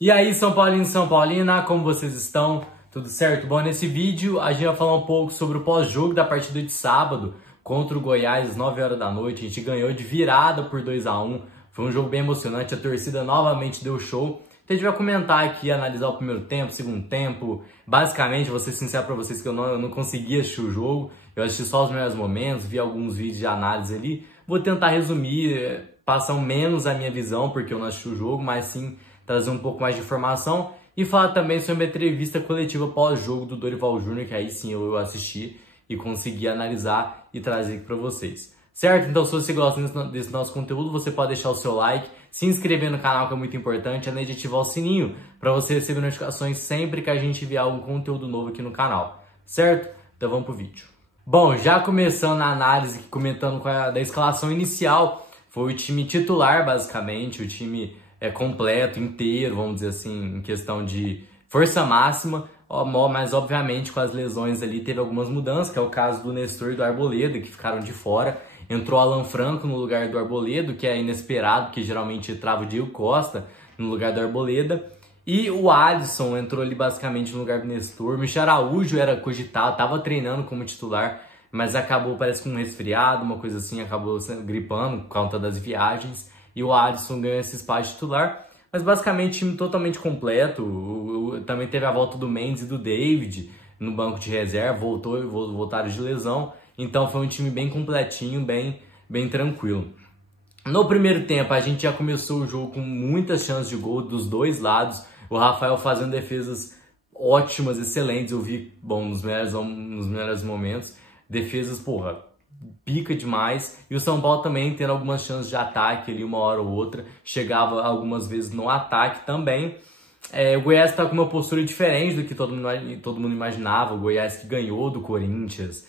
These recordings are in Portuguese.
E aí, São Paulino e São Paulina, como vocês estão? Tudo certo? Bom, nesse vídeo a gente vai falar um pouco sobre o pós-jogo da partida de sábado contra o Goiás às 9 horas da noite. A gente ganhou de virada por 2-1. Foi um jogo bem emocionante, a torcida novamente deu show. Então a gente vai comentar aqui, analisar o primeiro tempo, segundo tempo. Basicamente, vou ser sincero pra vocês que eu não consegui assistir o jogo. Eu assisti só os melhores momentos, vi alguns vídeos de análise ali. Vou tentar resumir, passar menos a minha visão, porque eu não assisti o jogo, mas sim trazer um pouco mais de informação e falar também sobre a entrevista coletiva pós-jogo do Dorival Júnior, que aí sim eu assisti e consegui analisar e trazer aqui para vocês. Certo? Então, se você gosta desse nosso conteúdo, você pode deixar o seu like, se inscrever no canal, que é muito importante, além de ativar o sininho para você receber notificações sempre que a gente enviar algum conteúdo novo aqui no canal. Certo? Então vamos pro vídeo. Bom, já começando a análise, comentando da escalação inicial, foi o time titular, basicamente, o time completo, inteiro, vamos dizer assim, em questão de força máxima, mas obviamente com as lesões ali teve algumas mudanças, que é o caso do Nestor e do Arboleda, que ficaram de fora. Entrou Alan Franco no lugar do Arboleda, que é inesperado, que geralmente trava o Diego Costa no lugar do Arboleda. E o Alisson entrou ali basicamente no lugar do Nestor. O Michel Araújo era cogitado, estava treinando como titular, mas acabou, parece com um resfriado, uma coisa assim, acabou gripando por conta das viagens. E o Alisson ganhou esse espaço titular. Mas basicamente time totalmente completo. Também teve a volta do Mendes e do David no banco de reserva, voltaram de lesão. Então foi um time bem completinho, bem tranquilo. No primeiro tempo a gente já começou o jogo com muitas chances de gol dos dois lados. O Rafael fazendo defesas ótimas, excelentes. Eu vi, bom, nos melhores momentos. Defesas, porra, pica demais. E o São Paulo também tendo algumas chances de ataque ali, uma hora ou outra. Chegava algumas vezes no ataque também. O Goiás está com uma postura diferente do que todo mundo imaginava. O Goiás que ganhou do Corinthians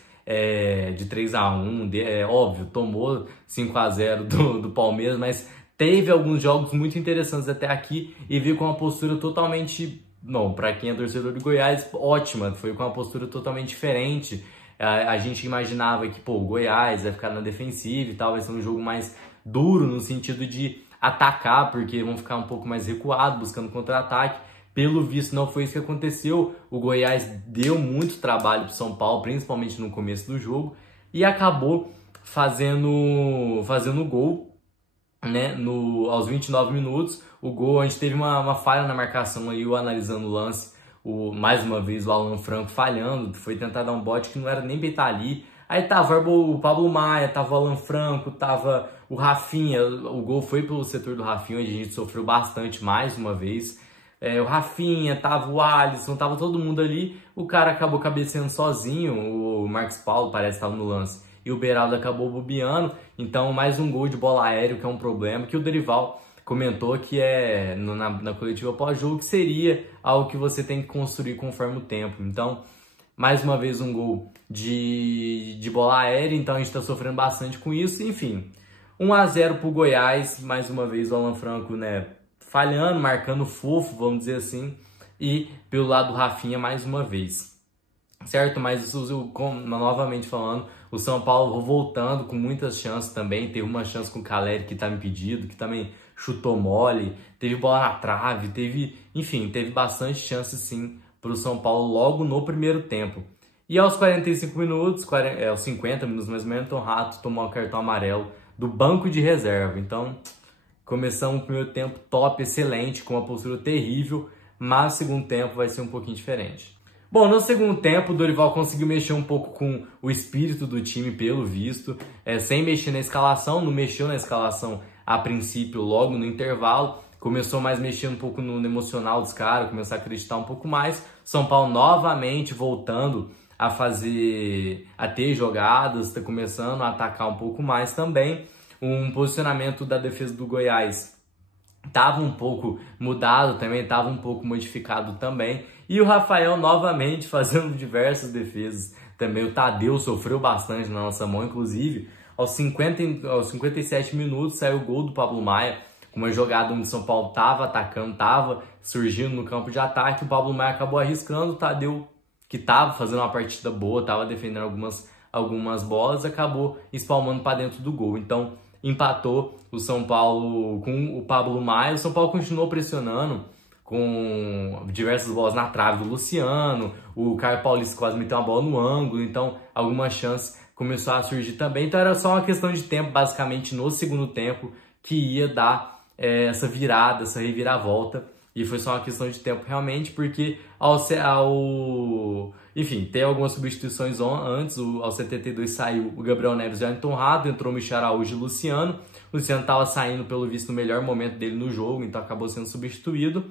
de 3-1. Óbvio, tomou 5-0 do Palmeiras, mas teve alguns jogos muito interessantes até aqui e veio com uma postura totalmente, não, para quem é torcedor do Goiás, ótima. Foi com uma postura totalmente diferente. A gente imaginava que, pô, o Goiás vai ficar na defensiva e tal, vai ser um jogo mais duro no sentido de atacar, porque vão ficar um pouco mais recuados, buscando contra-ataque. Pelo visto, não foi isso que aconteceu. O Goiás deu muito trabalho para o São Paulo, principalmente no começo do jogo, e acabou fazendo gol, né, aos 29 minutos. O gol, a gente teve uma falha na marcação aí, eu analisando o lance. Mais uma vez o Alan Franco falhando, foi tentar dar um bote que não era nem bem estar ali. Aí tava o Pablo Maia, tava o Alan Franco, tava o Rafinha. O gol foi pelo setor do Rafinha, onde a gente sofreu bastante mais uma vez. O Rafinha, tava o Alisson, tava todo mundo ali. O cara acabou cabeceando sozinho, o Marcos Paulo parece que estava no lance. E o Beraldo acabou bobeando. Então mais um gol de bola aérea, que é um problema, que o Dorival comentou que na coletiva pós-jogo, que seria algo que você tem que construir conforme o tempo. Então, mais uma vez um gol de bola aérea, então a gente está sofrendo bastante com isso. Enfim, 1-0 pro Goiás, mais uma vez o Alan Franco, né, falhando, marcando fofo, vamos dizer assim, e pelo lado do Rafinha mais uma vez. Certo? Mas novamente falando, o São Paulo voltando com muitas chances também. Teve uma chance com o Caleri que estava impedido, que também chutou mole, teve bola na trave, enfim, teve bastante chance sim para o São Paulo logo no primeiro tempo. E aos 45 minutos, aos 50 minutos mais ou menos, o Rato tomou um cartão amarelo do banco de reserva. Então, começamos o primeiro tempo top, excelente, com uma postura terrível, mas o segundo tempo vai ser um pouquinho diferente. Bom, no segundo tempo, o Dorival conseguiu mexer um pouco com o espírito do time, pelo visto, sem mexer na escalação. Não mexeu na escalação a princípio, logo no intervalo. Começou mais mexendo um pouco no emocional dos caras, começar a acreditar um pouco mais. São Paulo novamente voltando a ter jogadas, está começando a atacar um pouco mais também. Um posicionamento da defesa do Goiás estava um pouco mudado também, estava um pouco modificado também. E o Rafael novamente fazendo diversas defesas. Também o Tadeu sofreu bastante na nossa mão, inclusive. Aos 57 minutos saiu o gol do Pablo Maia, com uma jogada onde o São Paulo estava atacando, estava surgindo no campo de ataque. O Pablo Maia acabou arriscando, o Tadeu, que estava fazendo uma partida boa, estava defendendo algumas bolas, acabou espalmando para dentro do gol. Então, empatou o São Paulo com o Pablo Maia. O São Paulo continuou pressionando com diversas bolas na trave do Luciano, o Caio Paulista quase meteu uma bola no ângulo, então algumas chances começou a surgir também. Então era só uma questão de tempo, basicamente, no segundo tempo, que ia dar essa virada, essa reviravolta. E foi só uma questão de tempo realmente, porque enfim, tem algumas substituições antes. Aos 72 saiu o Gabriel Neves e o Wellington Rato, entrou o Michel Araújo e o Luciano. O Luciano estava saindo, pelo visto, no melhor momento dele no jogo, então acabou sendo substituído.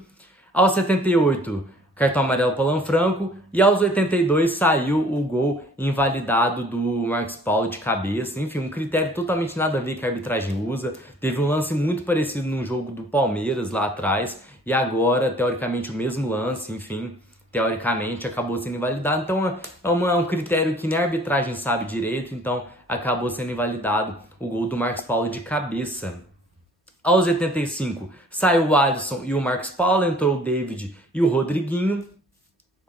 Aos 78, cartão amarelo para o Alan Franco. E aos 82 saiu o gol invalidado do Marcos Paulo de cabeça. Enfim, um critério totalmente nada a ver que a arbitragem usa. Teve um lance muito parecido num jogo do Palmeiras lá atrás. E agora, teoricamente, o mesmo lance, enfim, teoricamente acabou sendo invalidado. Então é um critério que nem a arbitragem sabe direito, então acabou sendo invalidado o gol do Marcos Paulo de cabeça. Aos 85 saiu o Alisson e o Marcos Paulo, entrou o David e o Rodriguinho.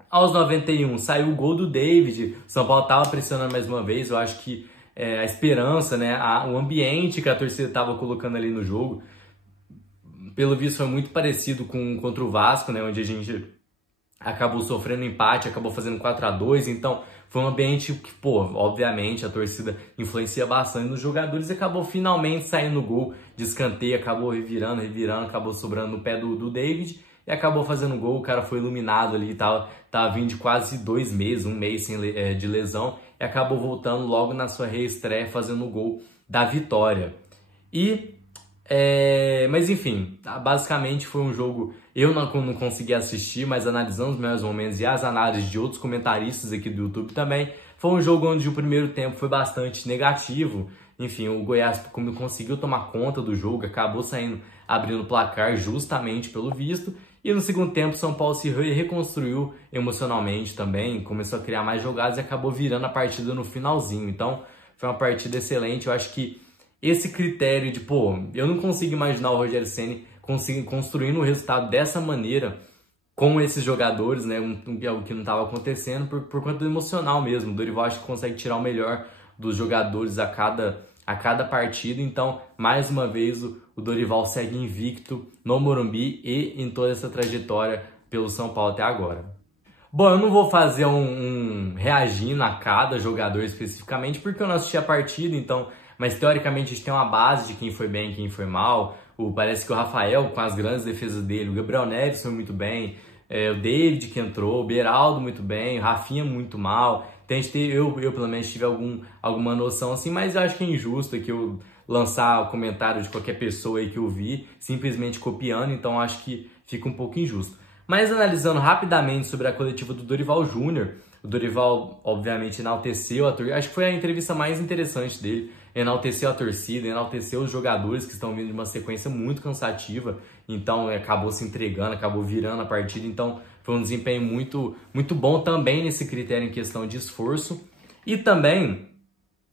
Aos 91 saiu o gol do David, o São Paulo estava pressionando mais uma vez. Eu acho que a esperança, né, o ambiente que a torcida estava colocando ali no jogo, pelo visto foi muito parecido contra o Vasco, né, onde a gente acabou sofrendo empate, acabou fazendo 4-2, então foi um ambiente que, pô, obviamente a torcida influencia bastante nos jogadores e acabou finalmente saindo o gol de escanteio, acabou revirando, acabou sobrando no pé do David e acabou fazendo o gol. O cara foi iluminado ali, tava vindo de quase 2 meses, um mês de lesão, e acabou voltando logo na sua reestreia fazendo o gol da vitória. Mas enfim, basicamente foi um jogo, eu não consegui assistir, mas analisando os melhores momentos e as análises de outros comentaristas aqui do YouTube também, foi um jogo onde o primeiro tempo foi bastante negativo. Enfim, o Goiás conseguiu tomar conta do jogo, acabou abrindo o placar justamente pelo visto, e no segundo tempo São Paulo se reconstruiu emocionalmente também, começou a criar mais jogadas e acabou virando a partida no finalzinho. Então foi uma partida excelente. Eu acho que esse critério de, pô, eu não consigo imaginar o Rogério Ceni construindo o resultado dessa maneira com esses jogadores, né? O que não estava acontecendo por conta do emocional mesmo. O Dorival acho que consegue tirar o melhor dos jogadores a cada partida. Então, mais uma vez, o Dorival segue invicto no Morumbi e em toda essa trajetória pelo São Paulo até agora. Bom, eu não vou fazer um reagindo a cada jogador especificamente, porque eu não assisti a partida, então... Mas teoricamente a gente tem uma base de quem foi bem e quem foi mal. Parece que o Rafael, com as grandes defesas dele, o Gabriel Neves foi muito bem, o David que entrou, o Beraldo muito bem, o Rafinha muito mal. Então eu pelo menos tive alguma noção assim, mas eu acho que é injusto aqui eu lançar o comentário de qualquer pessoa aí que eu vi, simplesmente copiando, então acho que fica um pouco injusto. Mas analisando rapidamente sobre a coletiva do Dorival Júnior, o Dorival obviamente enalteceu a torcida, acho que foi a entrevista mais interessante dele, enalteceu a torcida, enalteceu os jogadores que estão vindo de uma sequência muito cansativa, então acabou se entregando, acabou virando a partida, então foi um desempenho muito, muito bom também nesse critério em questão de esforço. E também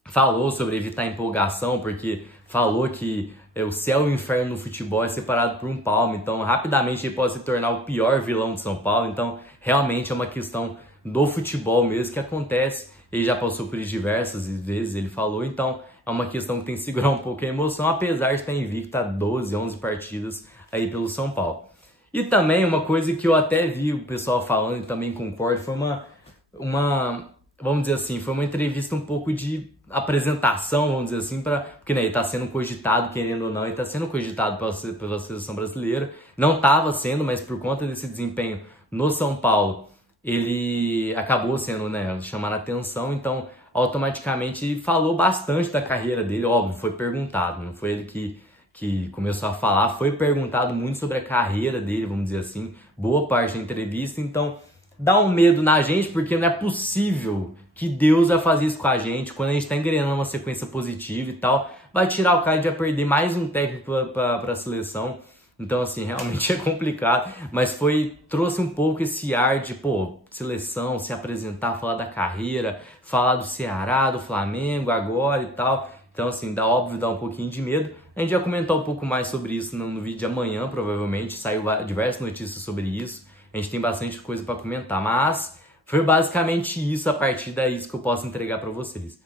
falou sobre evitar empolgação, porque falou que o céu e o inferno no futebol é separado por um palmo, então rapidamente ele pode se tornar o pior vilão de São Paulo. Então realmente é uma questão do futebol mesmo que acontece, ele já passou por isso diversas vezes, ele falou, então é uma questão que tem que segurar um pouco a emoção, apesar de estar invicto a 12, 11 partidas aí pelo São Paulo. E também uma coisa que eu até vi o pessoal falando e também concordo, foi vamos dizer assim, foi uma entrevista um pouco de apresentação, vamos dizer assim, porque né, ele está sendo cogitado, querendo ou não, ele está sendo cogitado pela seleção brasileira. Não estava sendo, mas por conta desse desempenho no São Paulo, ele acabou sendo, né, chamando a atenção, então automaticamente falou bastante da carreira dele. Óbvio, foi perguntado, não foi ele que começou a falar, foi perguntado muito sobre a carreira dele, vamos dizer assim, boa parte da entrevista. Então dá um medo na gente, porque não é possível que Deus vai fazer isso com a gente, quando a gente está engrenando uma sequência positiva e tal, vai tirar o cara e vai perder mais um técnico para a seleção. Então, assim, realmente é complicado, mas trouxe um pouco esse ar de, pô, seleção, se apresentar, falar da carreira, falar do Ceará, do Flamengo agora e tal. Então, assim, dá um pouquinho de medo. A gente vai comentar um pouco mais sobre isso no vídeo de amanhã, provavelmente. Saiu diversas notícias sobre isso. A gente tem bastante coisa para comentar, mas foi basicamente isso, a partir daí que eu posso entregar para vocês.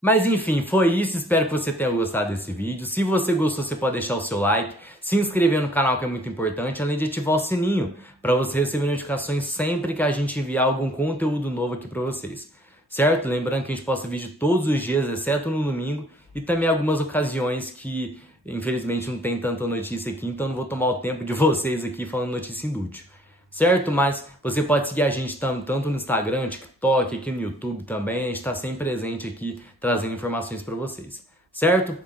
Mas enfim, foi isso, espero que você tenha gostado desse vídeo. Se você gostou, você pode deixar o seu like. se inscrever no canal, que é muito importante, além de ativar o sininho para você receber notificações sempre que a gente enviar algum conteúdo novo aqui para vocês, certo? Lembrando que a gente posta vídeo todos os dias, exceto no domingo, e também algumas ocasiões que infelizmente não tem tanta notícia aqui, então não vou tomar o tempo de vocês aqui falando notícia inútil, certo? Mas você pode seguir a gente tanto no Instagram, TikTok, aqui no YouTube também, a gente está sempre presente aqui trazendo informações para vocês, certo?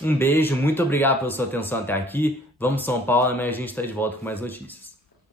Um beijo, muito obrigado pela sua atenção até aqui, vamos São Paulo, amanhã a gente está de volta com mais notícias.